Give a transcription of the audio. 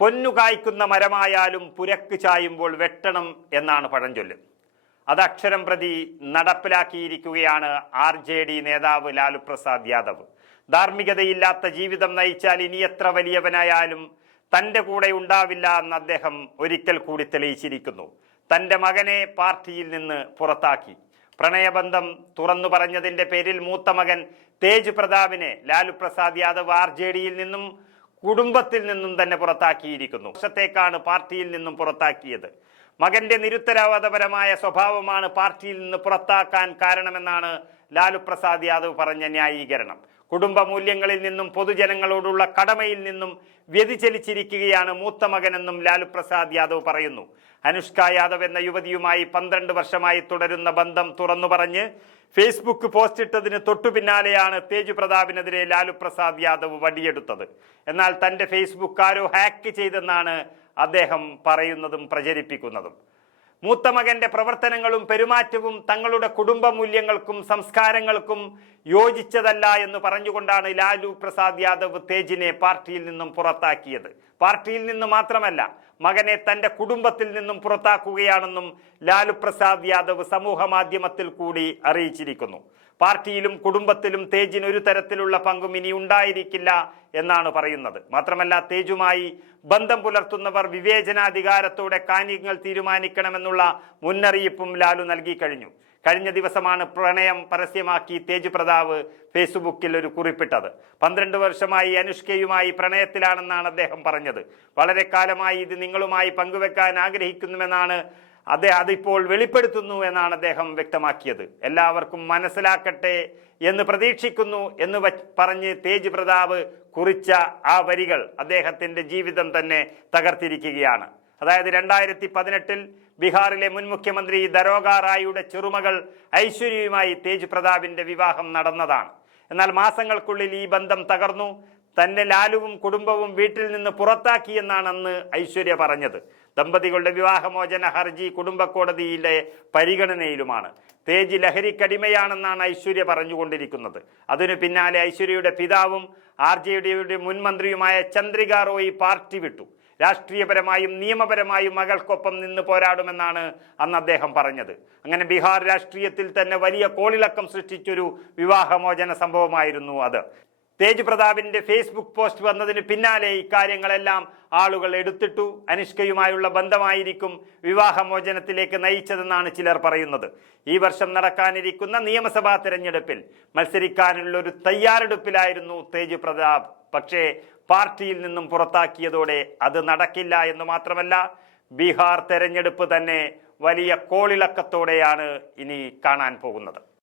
പൊന്നു കായ്ക്കുന്ന മരമായാലും പുരക്ക് ചായുമ്പോൾ വെട്ടണം എന്നാണ് പഴഞ്ചൊല്ല്. അത് അക്ഷരം പ്രതി നടപ്പിലാക്കിയിരിക്കുകയാണ് ആർ ജെ ഡി നേതാവ് ലാലു പ്രസാദ് യാദവ്. ധാർമ്മികതയില്ലാത്ത ജീവിതം നയിച്ചാൽ ഇനി എത്ര വലിയവനായാലും തന്റെ കൂടെ ഉണ്ടാവില്ല എന്ന് അദ്ദേഹം ഒരിക്കൽ കൂടി തെളിയിച്ചിരിക്കുന്നു. തന്റെ മകനെ പാർട്ടിയിൽ നിന്ന് പുറത്താക്കി. പ്രണയബന്ധം തുറന്നു പറഞ്ഞതിന്റെ പേരിൽ മൂത്ത മകൻ തേജ് പ്രതാപിനെ ലാലു പ്രസാദ് യാദവ് ആർ ജെ ഡിയിൽ നിന്നും കുടുംബത്തിൽ നിന്നും തന്നെ പുറത്താക്കിയിരിക്കുന്നു. വർഷത്തേക്കാണ് പാർട്ടിയിൽ നിന്നും പുറത്താക്കിയത്. മകന്റെ നിരുത്തരവാദപരമായ സ്വഭാവമാണ് പാർട്ടിയിൽ നിന്ന് പുറത്താക്കാൻ കാരണമെന്നാണ് ലാലു പ്രസാദ് യാദവ് പറഞ്ഞ ന്യായീകരണം. കുടുംബ മൂല്യങ്ങളിൽ നിന്നും പൊതുജനങ്ങളോടുള്ള കടമയിൽ നിന്നും വ്യതിചലിച്ചിരിക്കുകയാണ് മൂത്ത മകനെന്നും ലാലു പ്രസാദ് യാദവ് പറയുന്നു. അനുഷ്ക യാദവ് എന്ന യുവതിയുമായി പന്ത്രണ്ട് വർഷമായി തുടരുന്ന ബന്ധം തുറന്നു പറഞ്ഞ് ഫേസ്ബുക്ക് പോസ്റ്റ് ഇട്ടതിന് തൊട്ടു പിന്നാലെയാണ് തേജു പ്രതാപിനെതിരെ ലാലു പ്രസാദ് യാദവ് വടിയെടുത്തത്. എന്നാൽ തന്റെ ഫേസ്ബുക്ക് ആരോ ഹാക്ക് ചെയ്തെന്നാണ് അദ്ദേഹം പറയുന്നതും പ്രചരിപ്പിക്കുന്നതും. മൂത്ത മകന്റെ പ്രവർത്തനങ്ങളും പെരുമാറ്റവും തങ്ങളുടെ കുടുംബ മൂല്യങ്ങൾക്കും സംസ്കാരങ്ങൾക്കും യോജിച്ചതല്ല എന്ന് പറഞ്ഞുകൊണ്ടാണ് ലാലു പ്രസാദ് യാദവ് തേജിനെ പാർട്ടിയിൽ നിന്നും പുറത്താക്കിയത്. പാർട്ടിയിൽ നിന്ന് മാത്രമല്ല മകനെ തന്റെ കുടുംബത്തിൽ നിന്നും പുറത്താക്കുകയാണെന്നും ലാലു പ്രസാദ് യാദവ് സമൂഹ മാധ്യമത്തിൽ കൂടി അറിയിച്ചിരിക്കുന്നു. പാർട്ടിയിലും കുടുംബത്തിലും തേജിന് ഒരു തരത്തിലുള്ള പങ്കും ഇനി ഉണ്ടായിരിക്കില്ല എന്നാണ് പറയുന്നത്. മാത്രമല്ല തേജുമായി ബന്ധം പുലർത്തുന്നവർ വിവേചനാധികാരത്തോടെ കാര്യങ്ങൾ തീരുമാനിക്കണമെന്നുള്ള മുന്നറിയിപ്പും ലാലു നൽകി കഴിഞ്ഞു. കഴിഞ്ഞ ദിവസമാണ് പ്രണയം പരസ്യമാക്കി തേജ് പ്രതാപ് ഫേസ്ബുക്കിൽ ഒരു കുറിപ്പിട്ടത്. പന്ത്രണ്ട് വർഷമായി അനുഷ്കയുമായി പ്രണയത്തിലാണെന്നാണ് അദ്ദേഹം പറഞ്ഞത്. വളരെ കാലമായി ഇത് നിങ്ങളുമായി പങ്കുവെക്കാൻ ആഗ്രഹിക്കുന്നുവെന്നാണ് അദ്ദേഹം അതിപ്പോൾ വെളിപ്പെടുത്തുന്നു എന്നാണ് അദ്ദേഹം വ്യക്തമാക്കിയത്. എല്ലാവർക്കും മനസ്സിലാക്കട്ടെ എന്ന് പ്രതീക്ഷിക്കുന്നു എന്ന് പറഞ്ഞ് തേജ് പ്രതാപ് കുറിച്ച ആ വരികൾ അദ്ദേഹത്തിന്റെ ജീവിതം തന്നെ തകർത്തിരിക്കുകയാണ്. അതായത് രണ്ടായിരത്തി പതിനെട്ടിൽ ബീഹാറിലെ മുൻ മുഖ്യമന്ത്രി ദരോഗ റായിയുടെ ചെറുമകൾ ഐശ്വര്യയുമായി തേജ് പ്രതാപിന്റെ വിവാഹം നടന്നതാണ്. എന്നാൽ മാസങ്ങൾക്കുള്ളിൽ ഈ ബന്ധം തകർന്നു. തന്നെ ലാലുവും കുടുംബവും വീട്ടിൽ നിന്ന് പുറത്താക്കിയെന്നാണ് അന്ന് ഐശ്വര്യ പറഞ്ഞത്. ദമ്പതികളുടെ വിവാഹമോചന ഹർജി കുടുംബ കോടതിയിലെ പരിഗണനയിലുമാണ്. തേജ് ലഹരിക്കടിമയാണെന്നാണ് ഐശ്വര്യ പറഞ്ഞുകൊണ്ടിരിക്കുന്നത്. അതിനു പിന്നാലെ ഐശ്വര്യയുടെ പിതാവും ആർ ജെ ഡിയുടെ മുൻമന്ത്രിയുമായ ചന്ദ്രിക റോയി പാർട്ടി വിട്ടു. രാഷ്ട്രീയപരമായും നിയമപരമായും മകൾക്കൊപ്പം നിന്ന് പോരാടുമെന്നാണ് അന്ന് അദ്ദേഹം പറഞ്ഞത്. അങ്ങനെ ബീഹാർ രാഷ്ട്രീയത്തിൽ തന്നെ വലിയ കോളിളക്കം സൃഷ്ടിച്ചൊരു വിവാഹമോചന സംഭവമായിരുന്നു അത്. തേജ് പ്രതാപിന്റെ ഫേസ്ബുക്ക് പോസ്റ്റ് വന്നതിന് പിന്നാലെ ഇക്കാര്യങ്ങളെല്ലാം ആളുകൾ എടുത്തിട്ടു. അനുഷ്കയുമായുള്ള ബന്ധമായിരിക്കും വിവാഹമോചനത്തിലേക്ക് നയിച്ചതെന്നാണ് ചിലർ പറയുന്നത്. ഈ വർഷം നടക്കാനിരിക്കുന്ന നിയമസഭാ തെരഞ്ഞെടുപ്പിൽ മത്സരിക്കാനുള്ള ഒരു തയ്യാറെടുപ്പിലായിരുന്നു തേജ് പ്രതാപ്. പക്ഷേ പാർട്ടിയിൽ നിന്നും പുറത്താക്കിയതോടെ അത് നടക്കില്ല എന്ന് മാത്രമല്ല ബീഹാർ തെരഞ്ഞെടുപ്പ് തന്നെ വലിയ കോളിളക്കത്തോടെയാണ് ഇനി കാണാൻ പോകുന്നത്.